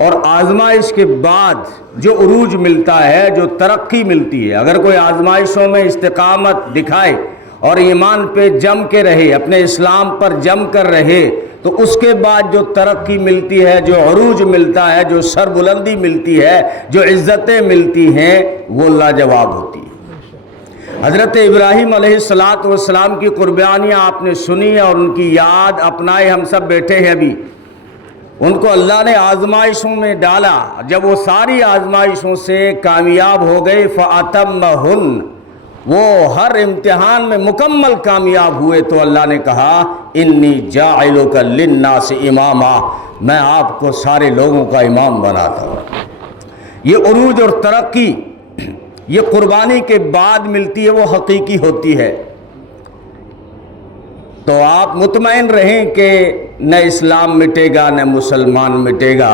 اور آزمائش کے بعد جو عروج ملتا ہے، جو ترقی ملتی ہے، اگر کوئی آزمائشوں میں استقامت دکھائے اور ایمان پہ جم کے رہے، اپنے اسلام پر جم کر رہے، تو اس کے بعد جو ترقی ملتی ہے، جو عروج ملتا ہے، جو سربلندی ملتی ہے، جو عزتیں ملتی ہیں، وہ لاجواب ہوتی ہے۔ حضرت ابراہیم علیہ السلام کی قربانیاں آپ نے سنی اور ان کی یاد اپنائے، ہم سب بیٹھے ہیں ابھی۔ ان کو اللہ نے آزمائشوں میں ڈالا، جب وہ ساری آزمائشوں سے کامیاب ہو گئے فَأَتَمَّهُنَّ، وہ ہر امتحان میں مکمل کامیاب ہوئے، تو اللہ نے کہا انی جاعلک للناس اماما، میں آپ کو سارے لوگوں کا امام بناتا ہوں۔ یہ عروج اور ترقی یہ قربانی کے بعد ملتی ہے، وہ حقیقی ہوتی ہے۔ تو آپ مطمئن رہیں کہ نہ اسلام مٹے گا نہ مسلمان مٹے گا۔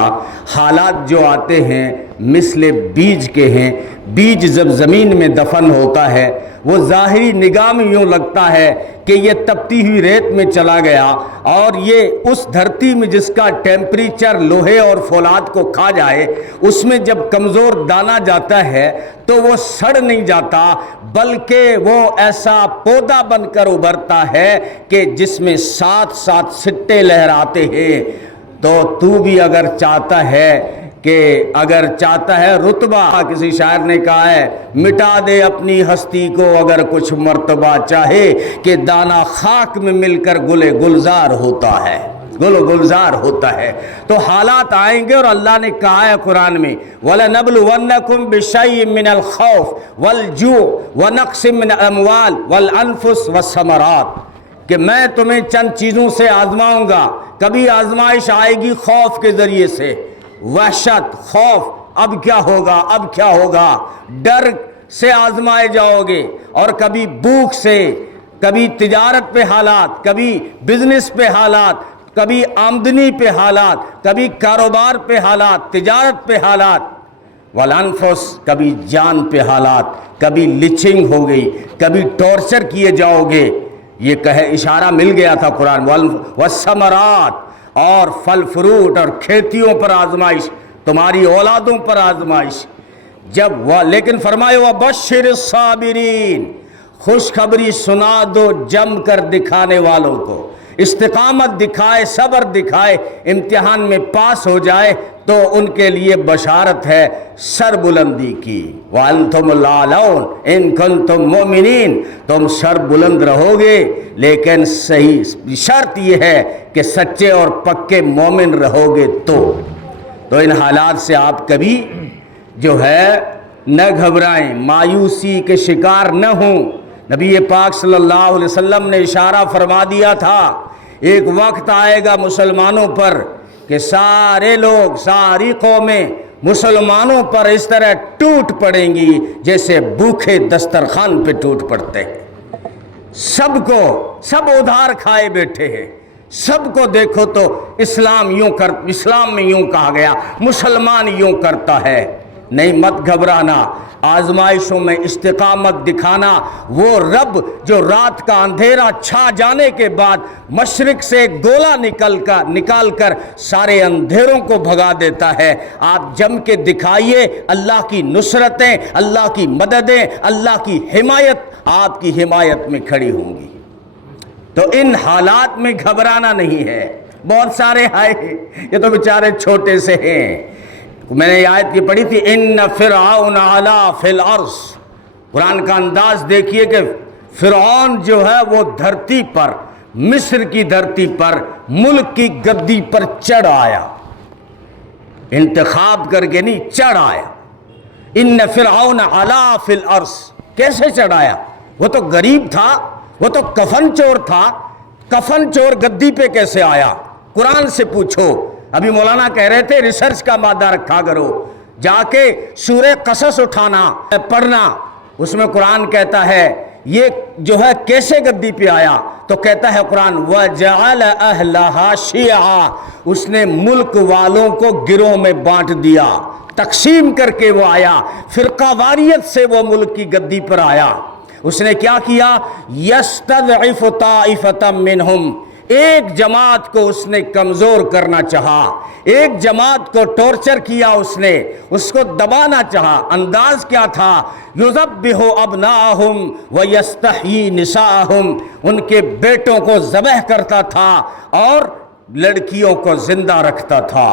حالات جو آتے ہیں مثل بیج کے ہیں، بیج جب زمین میں دفن ہوتا ہے، وہ ظاہری نگاہ میں یوں لگتا ہے کہ یہ تپتی ہوئی ریت میں چلا گیا، اور یہ اس دھرتی میں جس کا ٹیمپریچر لوہے اور فولاد کو کھا جائے، اس میں جب کمزور دانا جاتا ہے تو وہ سڑ نہیں جاتا، بلکہ وہ ایسا پودا بن کر ابھرتا ہے کہ جس میں ساتھ ساتھ سٹے لہراتے ہیں۔ تو بھی اگر چاہتا ہے رتبہ، کسی شاعر نے کہا ہے مٹا دے اپنی ہستی کو اگر کچھ مرتبہ چاہے، کہ دانہ خاک میں مل کر گلزار ہوتا ہے، گلزار ہوتا ہے۔ تو حالات آئیں گے، اور اللہ نے کہا ہے قرآن میں وَلَنَبْلُوَنَّكُمْ بِشَيْءٍ مِّنَ الْخَوْفِ وَالْجُوعِ وَنَقْصٍ مِّنَ الْأَمْوَالِ وَالْأَنفُسِ وَالثَّمَرَاتِ، کہ میں تمہیں چند چیزوں سے آزماؤں گا۔ کبھی آزمائش آئے گی خوف کے ذریعے سے، وحشت، خوف، اب کیا ہوگا، ڈر سے آزمائے جاؤ گے، اور کبھی بھوک سے، کبھی تجارت پہ حالات، کبھی بزنس پہ حالات، کبھی آمدنی پہ حالات، کبھی کاروبار پہ حالات، تجارت پہ حالات، والانفس، کبھی جان پہ حالات، کبھی لچنگ ہو گئی، کبھی ٹارچر کیے جاؤ گے۔ یہ اشارہ مل گیا تھا قرآن، والثمرات، اور پھل فروٹ اور کھیتیوں پر آزمائش، تمہاری اولادوں پر آزمائش۔ لیکن فرمائے وَبَشِّرِ الصَّابِرِينَ، خوشخبری سنا دو جم کر دکھانے والوں کو، استقامت دکھائے، صبر دکھائے، امتحان میں پاس ہو جائے تو ان کے لیے بشارت ہے سر بلندی کی۔ وَأَنْتُمُ الْأَعْلَوْنَ إِن كُنتُم مُؤْمِنِينَ، تم سر بلند رہو گے، لیکن صحیح شرط یہ ہے کہ سچے اور پکے مومن رہو گے۔ تو ان حالات سے آپ کبھی جو ہے نہ گھبرائیں، مایوسی کے شکار نہ ہوں۔ نبی پاک صلی اللہ علیہ وسلم نے اشارہ فرما دیا تھا، ایک وقت آئے گا مسلمانوں پر کہ سارے لوگ، ساری قومیں مسلمانوں پر اس طرح ٹوٹ پڑیں گی جیسے بھوکے دسترخوان پہ ٹوٹ پڑتے ہیں۔ سب ادھار کھائے بیٹھے ہیں، سب کو دیکھو تو اسلام میں یوں کہا گیا، مسلمان یوں کرتا ہے۔ نہیں، مت گھبرانا، آزمائشوں میں استقامت دکھانا۔ وہ رب جو رات کا اندھیرا چھا جانے کے بعد مشرق سے گولا نکال کر سارے اندھیروں کو بھگا دیتا ہے، آپ جم کے دکھائیے، اللہ کی نصرتیں، اللہ کی مددیں، اللہ کی حمایت آپ کی حمایت میں کھڑی ہوں گی۔ تو ان حالات میں گھبرانا نہیں ہے۔ بہت سارے آئے ہیں، یہ تو بیچارے چھوٹے سے ہیں۔ میں نے یہ آیت کی پڑھی تھی، ان فرعون علا فی الارض۔ قرآن کا انداز دیکھیے کہ فرعون جو ہے وہ دھرتی پر، مصر کی دھرتی پر، ملک کی گدی پر چڑھ آیا، انتخاب کر کے نہیں، چڑھ آیا۔ ان فرعون علا فی الارض، کیسے چڑھ آیا؟ وہ تو غریب تھا، وہ تو کفن چور تھا، کفن چور گدی پہ کیسے آیا؟ قرآن سے پوچھو۔ ابھی مولانا کہہ رہے تھے ریسرچ کا مادہ رکھا کرو، جا کے سورہ قصص اٹھانا، پڑھنا، اس میں قرآن کہتا ہے یہ جو ہے کیسے گدی پہ آیا، تو کہتا ہے قرآن وَجَعَلَ أَهْلَهَا شِيَعًا، اس نے ملک والوں کو گروہ میں بانٹ دیا، تقسیم کر کے وہ آیا، فرقہ واریت سے وہ ملک کی گدی پر آیا۔ اس نے کیا کیا؟ يَسْتَضْعِفُ طَائِفَةً مِّنْهُمْ، ایک جماعت کو اس نے کمزور کرنا چاہا، ایک جماعت کو ٹارچر کیا، اس کو دبانا چاہا۔ انداز کیا تھا؟ یذبح ابناءہم ویستحیی نساءہم، ان کے بیٹوں کو ذبح کرتا تھا اور لڑکیوں کو زندہ رکھتا تھا۔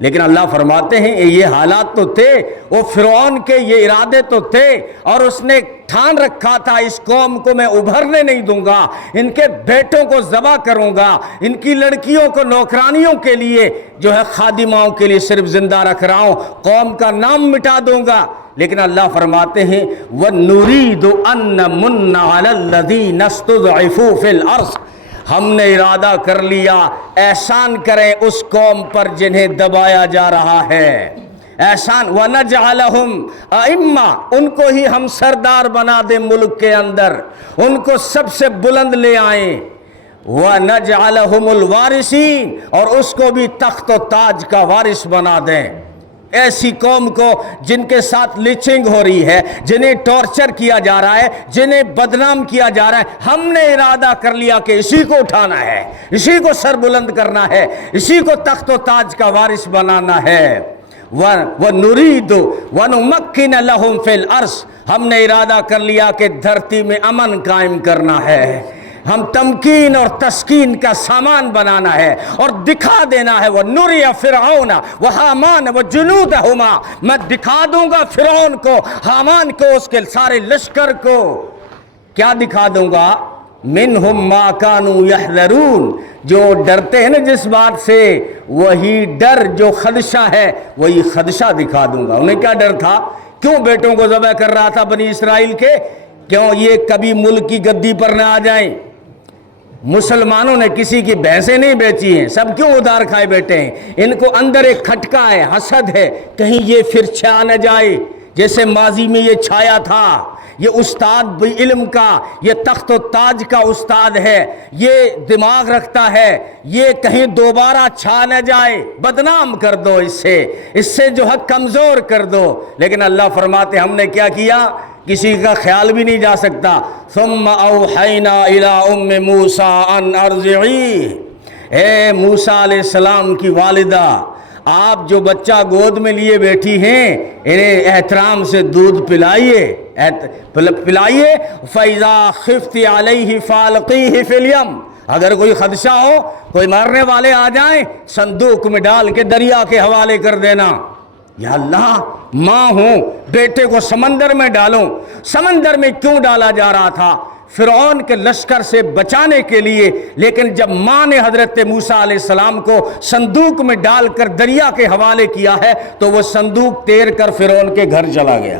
لیکن اللہ فرماتے ہیں یہ حالات تو تھے، وہ فرعون کے یہ ارادے تو تھے، اور اس نے ٹھان رکھا تھا اس قوم کو میں ابھرنے نہیں دوں گا، ان کے بیٹوں کو ذبح کروں گا، ان کی لڑکیوں کو نوکرانیوں کے لیے جو ہے خادماؤں کے لیے صرف زندہ رکھ رہا ہوں، قوم کا نام مٹا دوں گا۔ لیکن اللہ فرماتے ہیں وَنُرِيدُ أَن نَّمُنَّ عَلَى الَّذِينَ اسْتُضْعِفُوا فِي الْأَرْضِ، ہم نے ارادہ کر لیا احسان کریں اس قوم پر جنہیں دبایا جا رہا ہے، احسان۔ وَنَجْعَلَهُمْ أَئِمَّةً، ان کو ہی ہم سردار بنا دیں ملک کے اندر، ان کو سب سے بلند لے آئیں۔ وَنَجْعَلَهُمُ الْوَارِثِينَ، اور اس کو بھی تخت و تاج کا وارث بنا دیں۔ ایسی قوم کو جن کے ساتھ لچنگ ہو رہی ہے، جنہیں ٹارچر کیا جا رہا ہے، جنہیں بدنام کیا جا رہا ہے، ہم نے ارادہ کر لیا کہ اسی کو اٹھانا ہے، اسی کو سر بلند کرنا ہے، اسی کو تخت و تاج کا وارث بنانا ہے۔ وَنُرِيدُ وَنُمَكِّنَ لَهُمْ فِي الْأَرْضِ، ہم نے ارادہ کر لیا کہ دھرتی میں امن قائم کرنا ہے، ہم تمکین اور تسکین کا سامان بنانا ہے اور دکھا دینا ہے۔ وَنُرِيَ فِرْعَوْنَ وَحَامَانَ وَجُنُودَهُمَا، میں دکھا دوں گا فرعون کو، حامان کو، اس کے سارے لشکر کو۔ کیا دکھا دوں گا؟ مِنْهُمْ مَا كَانُوا يَحْذَرُونَ، جو ڈرتے ہیں نا جس بات سے، وہی ڈر جو خدشہ ہے وہی خدشہ دکھا دوں گا۔ انہیں کیا ڈر تھا؟ کیوں بیٹوں کو ذبح کر رہا تھا بنی اسرائیل کے؟ کیوں یہ کبھی ملک کی گدی پر نہ آ جائیں۔ مسلمانوں نے کسی کی بھینسیں نہیں بیچی ہیں، سب کیوں ادھار کھائے بیٹھے ہیں؟ ان کو اندر ایک کھٹکا ہے، حسد ہے، کہیں یہ پھر چھا نہ جائے جیسے ماضی میں یہ چھایا تھا۔ یہ استاد بھی علم کا، یہ تخت و تاج کا استاد ہے، یہ دماغ رکھتا ہے، یہ کہیں دوبارہ چھا نہ جائے، بدنام کر دو، اس سے جو ہے کمزور کر دو۔ لیکن اللہ فرماتے ہم نے کیا کیا؟ کسی کا خیال بھی نہیں جا سکتا۔ ثم اوحینا الی ام موسیٰ ان ارضعیہ، اے موسیٰ علیہ السلام کی والدہ، آپ جو بچہ گود میں لیے بیٹھی ہیں انہیں احترام سے دودھ پلائیے۔ فَإِذَا خِفْتِ عَلَيْهِ فَأَلْقِيهِ فِي الْيَمِّ، اگر کوئی خدشہ ہو، کوئی مارنے والے آ جائیں، صندوق میں ڈال کے دریا کے حوالے کر دینا۔ یا اللہ، ماں ہوں، بیٹے کو سمندر میں ڈالوں۔ سمندر میں کیوں ڈالا جا رہا تھا؟ فرعون کے لشکر سے بچانے کے لیے۔ لیکن جب ماں نے حضرت موسیٰ علیہ السلام کو صندوق میں ڈال کر دریا کے حوالے کیا ہے تو وہ صندوق تیر کر فرعون کے گھر چلا گیا۔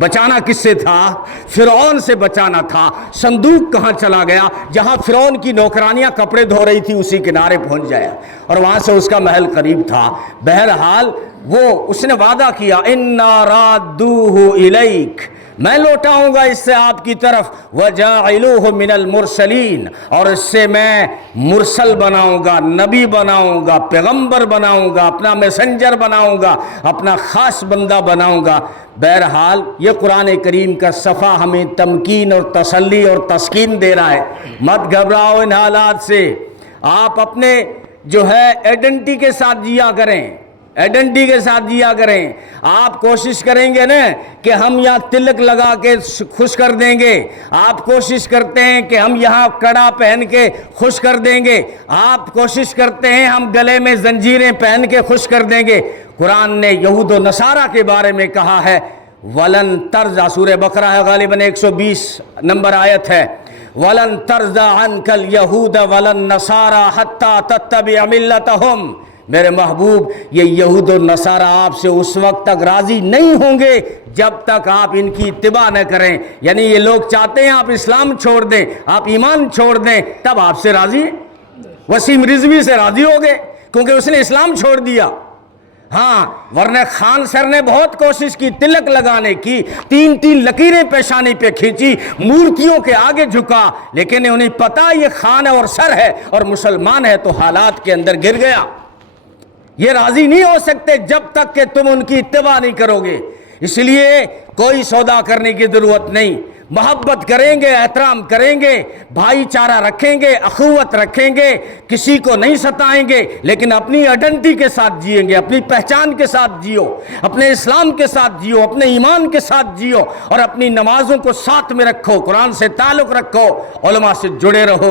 بچانا کس سے تھا؟ فرعون سے بچانا تھا۔ صندوق کہاں چلا گیا؟ جہاں فرعون کی نوکرانیاں کپڑے دھو رہی تھی اسی کنارے پہنچ جایا، اور وہاں سے اس کا محل قریب تھا۔ بہرحال اس نے وعدہ کیا اِنَّا رَادُّوهُ إِلَيْكَ، میں لوٹاؤں گا اس سے آپ کی طرف، وَجَاعِلُوهُ مِنَ الْمُرْسَلِينَ، اور اس سے میں مرسل بناؤں گا، نبی بناؤں گا، پیغمبر بناؤں گا، اپنا میسنجر بناؤں گا، اپنا خاص بندہ بناؤں گا۔ بہرحال یہ قرآن کریم کا صفحہ ہمیں تمکین اور تسلی اور تسکین دے رہا ہے۔ مت گھبراؤ ان حالات سے، آپ اپنے جو ہے ایڈنٹی کے ساتھ جیا کریں، ایڈنٹی کے ساتھ جیا کریں۔ آپ کوشش کریں گے نا کہ ہم یہاں تلک لگا کے خوش کر دیں گے، آپ کوشش کرتے ہیں کہ ہم یہاں کڑا پہن کے خوش کر دیں گے، آپ کوشش کرتے ہیں ہم گلے میں زنجیریں پہن کے خوش کر دیں گے۔ قرآن نے یہود و نصارہ کے بارے میں کہا ہے وَلَن تَرْضَىٰ، سورہ بقرہ ہے، غالباً 120 نمبر آیت ہے، وَلَن تَرْضَىٰ عَنْكَ الْيَهُودَ وَلَا النَّصَارَىٰ حَتَّىٰ تَتَّبِعَ مِلَّتَهُمْ، میرے محبوب یہ یہود و نصارہ آپ سے اس وقت تک راضی نہیں ہوں گے جب تک آپ ان کی اتباع نہ کریں۔ یعنی یہ لوگ چاہتے ہیں آپ اسلام چھوڑ دیں، آپ ایمان چھوڑ دیں، تب آپ سے راضی ہیں۔ وسیم رضوی سے راضی ہو گئے کیونکہ اس نے اسلام چھوڑ دیا، ہاں، ورنہ خان سر نے بہت کوشش کی تلک لگانے کی، 3 لکیریں پیشانی پہ کھینچی، مورتیوں کے آگے جھکا، لیکن انہیں پتا یہ خان اور سر ہے اور مسلمان ہے، تو حالات کے اندر گر گیا۔ یہ راضی نہیں ہو سکتے جب تک کہ تم ان کی اتباع نہیں کرو گے۔ اس لیے کوئی سودا کرنے کی ضرورت نہیں، محبت کریں گے, احترام کریں گے, بھائی چارہ رکھیں گے, اخوت رکھیں گے, کسی کو نہیں ستائیں گے, لیکن اپنی آئیڈینٹی کے ساتھ جئیں گے, اپنی پہچان کے ساتھ جیو, اپنے اسلام کے ساتھ جیو, اپنے ایمان کے ساتھ جیو, اور اپنی نمازوں کو ساتھ میں رکھو, قرآن سے تعلق رکھو, علماء سے جڑے رہو.